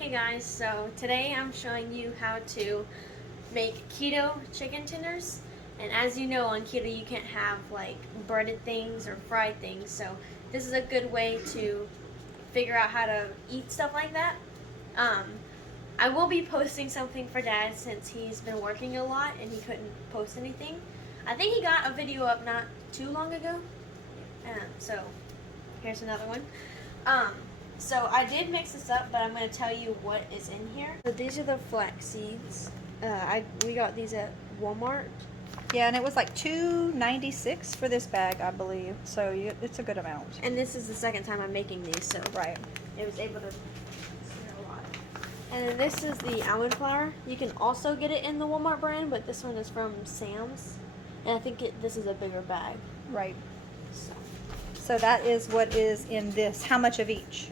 Hey guys, so today I'm showing you how to make keto chicken tenders. And as you know, on keto you can't have like breaded things or fried things, so this is a good way to figure out how to eat stuff like that. I will be posting something for Dad since he's been working a lot and he couldn't post anything. I think he got a video up not too long ago, so here's another one. So I did mix this up, but I'm going to tell you what is in here. So these are the flax seeds. We got these at Walmart. Yeah, and it was like $2.96 for this bag, I believe. So it's a good amount. And this is the second time I'm making these, so right. It was able to snare a lot. And then this is the almond flour. You can also get it in the Walmart brand, but this one is from Sam's. And I think this is a bigger bag. Right. So that is what is in this. How much of each?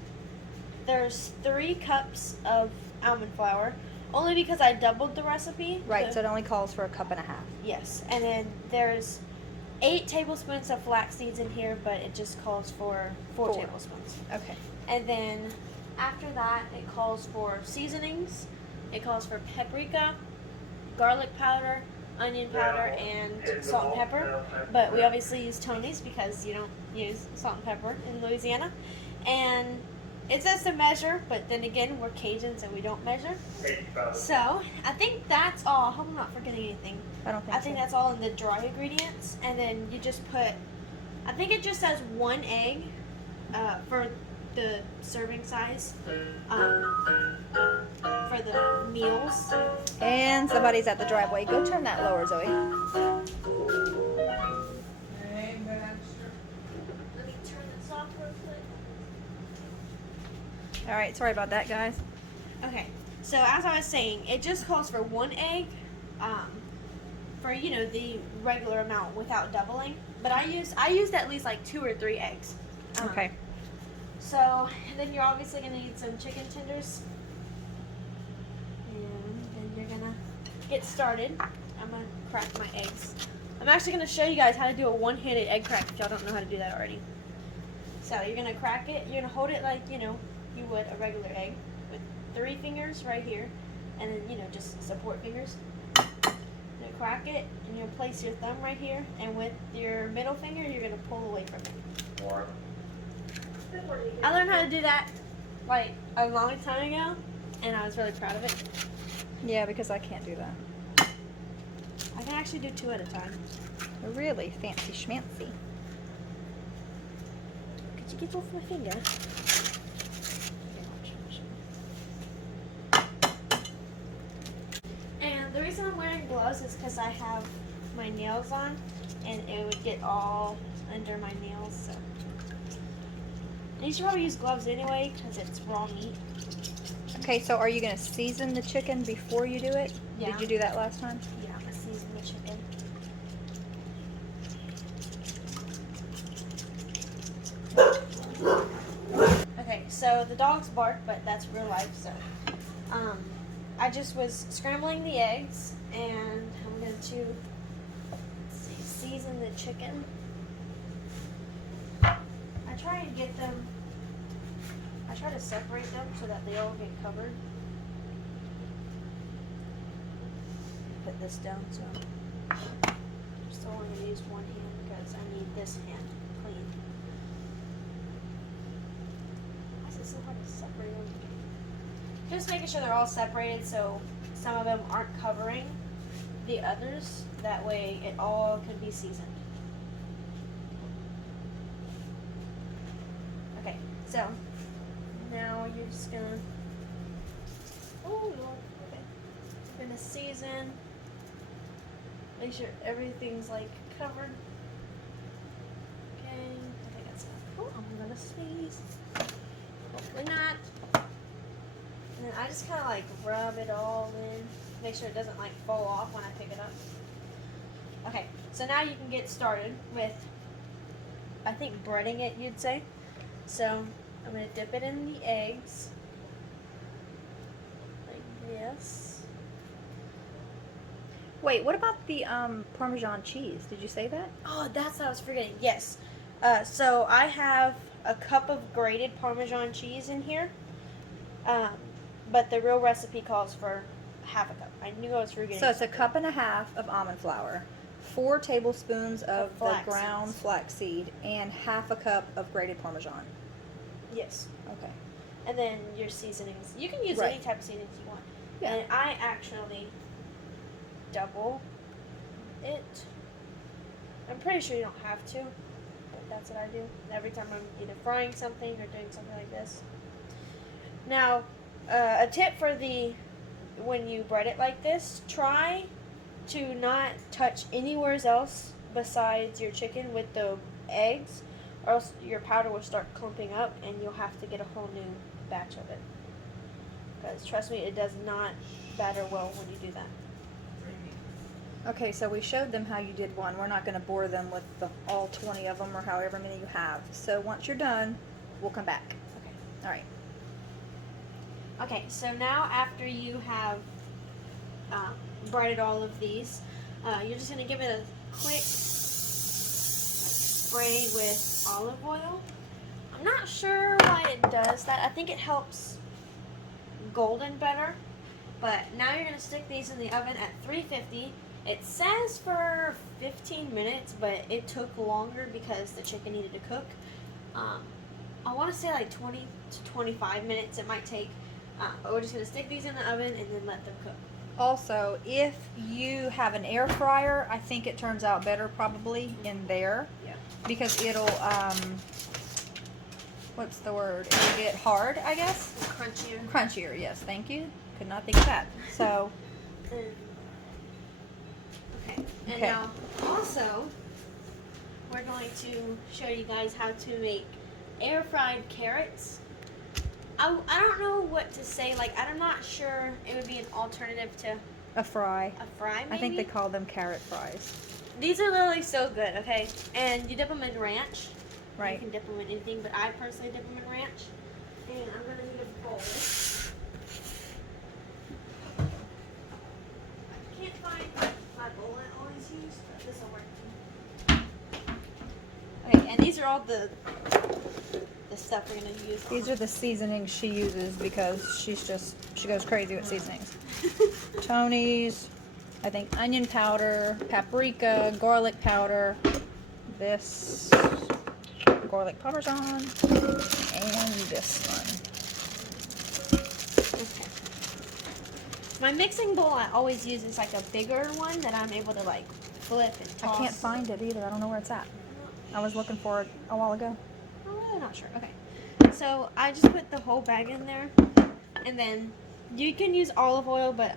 There's 3 cups of almond flour, only because I doubled the recipe. Right, so it only calls for 1.5 cups. Yes, and then there's 8 tablespoons of flax seeds in here, but it just calls for 4 tablespoons. Okay. And then after that, it calls for seasonings. It calls for paprika, garlic powder, onion powder, and salt and pepper. But we obviously use Tony's because you don't use salt and pepper in Louisiana. And it says to measure, but then again, we're Cajuns and we don't measure. So I think that's all. I hope I'm not forgetting anything. I think that's all in the dry ingredients. And then you just put, I think it just says 1 egg for the serving size for the meals. And somebody's at the driveway. Go turn that lower, Zoe. Let me turn this off real quick. All right, sorry about that, guys. Okay, so as I was saying, it just calls for 1 egg for, you know, the regular amount without doubling. But I used at least like 2 or 3 eggs. Okay. So, and then you're obviously going to need some chicken tenders. And then you're going to get started. I'm going to crack my eggs. I'm actually going to show you guys how to do a one-handed egg crack if y'all don't know how to do that already. So you're going to crack it. You're going to hold it like, you know, you would a regular egg with 3 fingers right here. And then, you know, just support fingers. You're going to crack it and you'll place your thumb right here. And with your middle finger, you're going to pull away from it. I learned how to do that like a long time ago, and I was really proud of it. Yeah, because I can't do that. I can actually do 2 at a time. Really fancy schmancy. Could you get off my finger? And the reason I'm wearing gloves is because I have my nails on, and it would get all under my nails. So. And you should probably use gloves anyway because it's raw meat. Okay, so are you going to season the chicken before you do it? Yeah. Did you do that last time? Yeah, I'm going to season the chicken. Okay, so the dogs bark, but that's real life, so. I just was scrambling the eggs, and I'm going to season the chicken. I try to separate them so that they all get covered. Put this down, so I'm still only going to use 1 hand because I need this hand clean. Why is it so hard to separate them? Just making sure they're all separated so some of them aren't covering the others. That way it all can be seasoned. Okay, so now you're just gonna, oh Lord, okay. You're gonna season, make sure everything's like covered. Okay, I think that's enough. Oh, I'm gonna sneeze. Hopefully not. And then I just kind of like rub it all in, make sure it doesn't like fall off when I pick it up. Okay, so now you can get started with, I think, breading it, you'd say. So I'm going to dip it in the eggs, like this. Wait, what about the Parmesan cheese? Did you say that? Oh, that's what I was forgetting. Yes. So I have a cup of grated Parmesan cheese in here. but the real recipe calls for half a cup. I knew I was forgetting. So it's a cup and a half of almond flour, 4 tablespoons of the flax ground seeds. flaxseed, and half a cup of grated Parmesan. Yes. Okay. And then your seasonings. You can use Right. any type of seasonings you want. Yeah. And I actually double it. I'm pretty sure you don't have to, but that's what I do every time I'm either frying something or doing something like this. Now, a tip for when you bread it like this, try to not touch anywhere else besides your chicken with the eggs, or else your powder will start clumping up and you'll have to get a whole new batch of it. Because trust me, it does not batter well when you do that. Okay, so we showed them how you did one. We're not going to bore them with all 20 of them or however many you have. So once you're done, we'll come back. Okay. All right. Okay, so now after you have breaded all of these, you're just going to give it a quick spray with olive oil. I'm not sure why it does that. I think it helps golden better. But now you're going to stick these in the oven at 350. It says for 15 minutes, but it took longer because the chicken needed to cook. I want to say like 20 to 25 minutes it might take. But we're just going to stick these in the oven and then let them cook. Also, if you have an air fryer, I think it turns out better probably in there. Yeah. Because it'll, what's the word? It'll get hard, I guess? Crunchier. Crunchier, yes. Thank you. Could not think of that. So, Okay. And Okay. now, also, we're going to show you guys how to make air fried carrots. I don't know what to say. Like, I'm not sure it would be an alternative to a fry. a fry, maybe? I think they call them carrot fries. These are literally so good, okay? And you dip them in ranch. Right. You can dip them in anything, but I personally dip them in ranch. And I'm going to need a bowl. I can't find my bowl I always use, but this will work. Okay, and these are all the stuff we're going to use. These are the seasonings she uses because she goes crazy with seasonings. Tony's, I think onion powder, paprika, garlic powder, this garlic parmesan, and this one. Okay. My mixing bowl I always use is like a bigger one that I'm able to like flip and toss. I can't find it either. I don't know where it's at. I was looking for it a while ago. I'm really not sure. Okay. So I just put the whole bag in there. And then you can use olive oil, but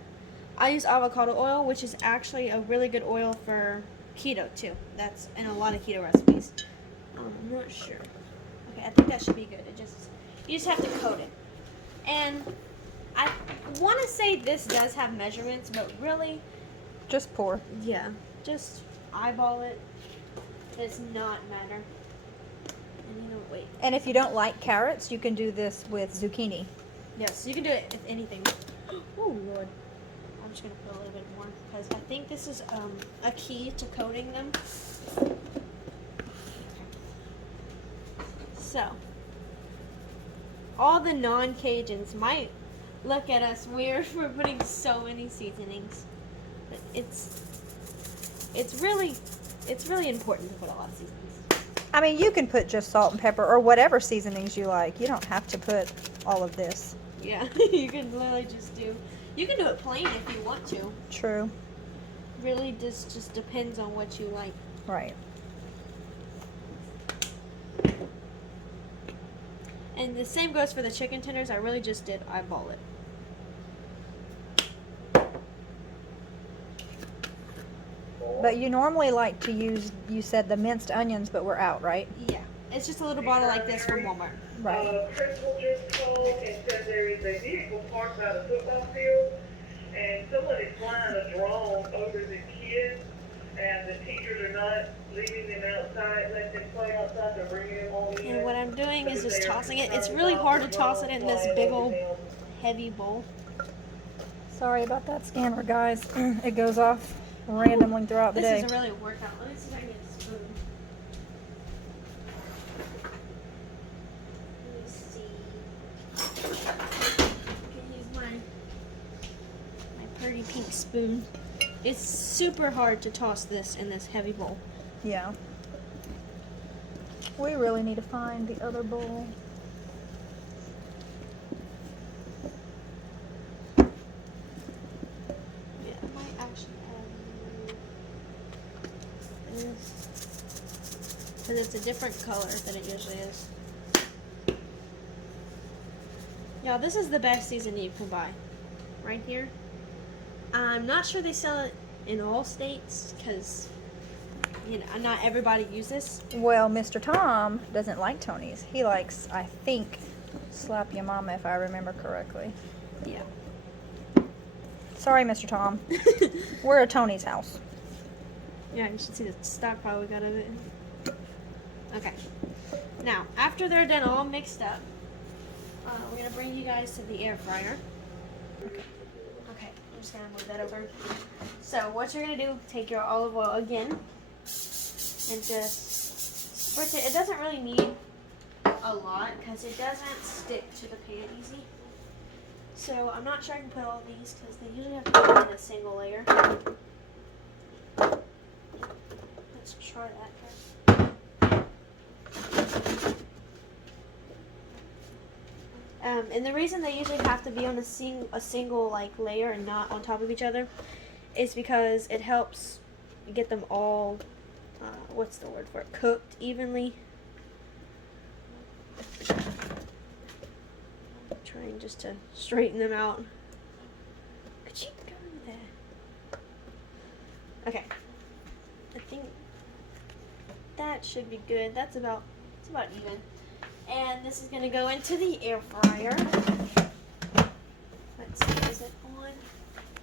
I use avocado oil, which is actually a really good oil for keto too. That's in a lot of keto recipes. I'm not sure. Okay, I think that should be good. You just have to coat it. And I want to say this does have measurements, but really, Just pour. yeah, just eyeball it. It does not matter. And wait. And if you don't like carrots, you can do this with zucchini. Yes, you can do it with anything. Oh, Lord. I'm just going to put a little bit more because I think this is a key to coating them. So, all the non-Cajuns might look at us weird for putting so many seasonings. But it's really important to put a lot of seasonings. I mean, you can put just salt and pepper or whatever seasonings you like. You don't have to put all of this. Yeah, you can literally you can do it plain if you want to. True. Really, this just depends on what you like. Right. And the same goes for the chicken tenders. I really just did eyeball it. But you normally like to use, you said the minced onions, but we're out, right? Yeah, it's just a little bottle like this from Walmart. Right. Principal just called and said there is a vehicle parked by the football field, and someone is flying a drone over the kids, and the teachers are not leaving them outside, letting them play outside, they're bringing them on in. And what I'm doing is just tossing it. It's really hard to toss it in this big old heavy bowl. Sorry about that scanner, guys. It goes off randomly throughout the day. This is really a workout. Let me see if I can get a spoon. Let me see. I can use my dirty pink spoon. It's super hard to toss this in this heavy bowl. Yeah. We really need to find the other bowl. Yeah, I might actually have this. Because it's a different color than it usually is. Y'all, this is the best seasoning you can buy. Right here. I'm not sure they sell it in all states because, you know, not everybody uses. Well, Mr. Tom doesn't like Tony's. He likes, I think, Slap Your Mama, if I remember correctly. Yeah. Sorry, Mr. Tom. We're at Tony's house. Yeah, you should see the stockpile we got of it. Okay. Now, after they're done all mixed up, we're going to bring you guys to the air fryer. Okay. Okay, I'm just going to move that over. So, what you're going to do, take your olive oil again, and just spritz it. It doesn't really need a lot, because it doesn't stick to the pan easy. So, I'm not sure I can put all these, because they usually have to go in a single layer. Let's try that, guys. And the reason they usually have to be on a single like layer and not on top of each other is because it helps get them all, what's the word for it, cooked evenly. Trying just to straighten them out. Could you go there? Okay. I think that should be good. It's about even. And this is going to go into the air fryer. Let's see, is it on?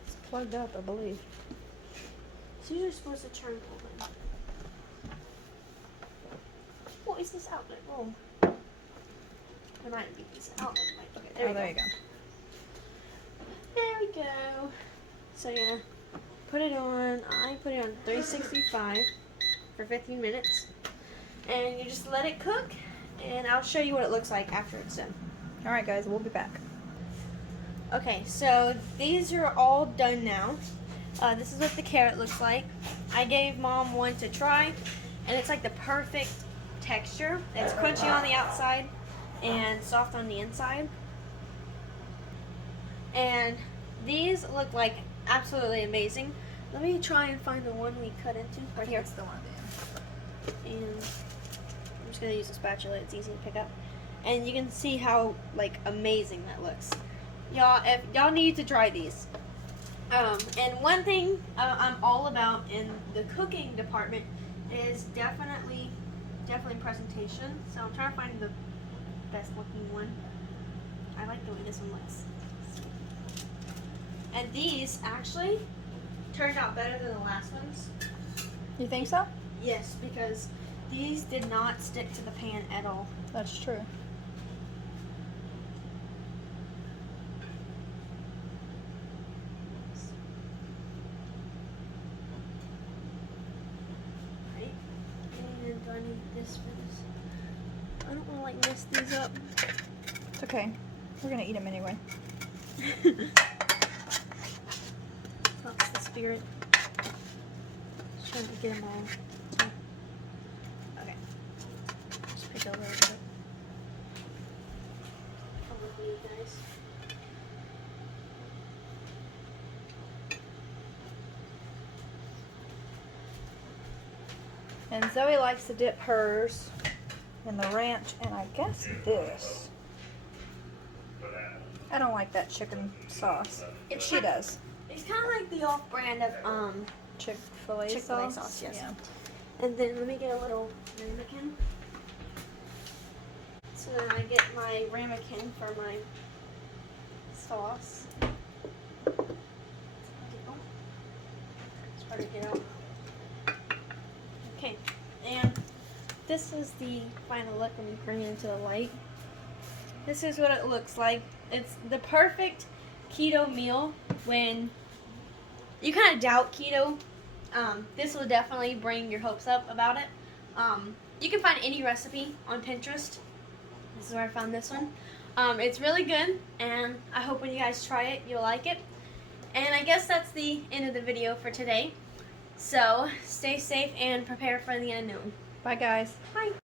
It's plugged up, I believe. So you're supposed to turn on. What is this outlet? Oh. There might be this outlet. Okay, there we go. There you go. There we go. So you're going to put it on. I put it on 365 for 15 minutes. And you just let it cook. And I'll show you what it looks like after it's done. Alright guys, we'll be back. Okay, so these are all done now. This is what the carrot looks like. I gave Mom one to try, and it's like the perfect texture. It's crunchy on the outside and soft on the inside. And these look like absolutely amazing. Let me try and find the one we cut into right here. That's the one at the end. And I'm just gonna use a spatula, it's easy to pick up. And you can see how like amazing that looks. Y'all need to try these. And one thing I'm all about in the cooking department is definitely presentation. So I'm trying to find the best looking one. I like the way this one looks. And these actually turned out better than the last ones. You think so? Yes, because these did not stick to the pan at all. That's true. Right? And do I need this for this? I don't want to like mess these up. It's okay. We're gonna eat them anyway. That's the spirit. Just trying to get them all. Okay. Just pick over a little bit. Over for you guys. And Zoe likes to dip hers in the ranch and I guess this. I don't like that chicken sauce. She does. It's kind of like the off-brand of Chick-fil-A Chick-fil-A sauce? sauce, yes. Yeah. And then let me get a little ramekin. So then I get my ramekin for my sauce. It's hard to get out. Okay, and this is the final look when we bring it into the light. This is what it looks like. It's the perfect keto meal when you kind of doubt keto. This will definitely bring your hopes up about it. You can find any recipe on Pinterest. This is where I found this one. It's really good, and I hope when you guys try it, you'll like it. And I guess that's the end of the video for today. So stay safe and prepare for the unknown. Bye, guys. Bye.